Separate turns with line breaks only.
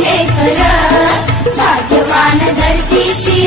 लेखरा भाग्यवान धरतीची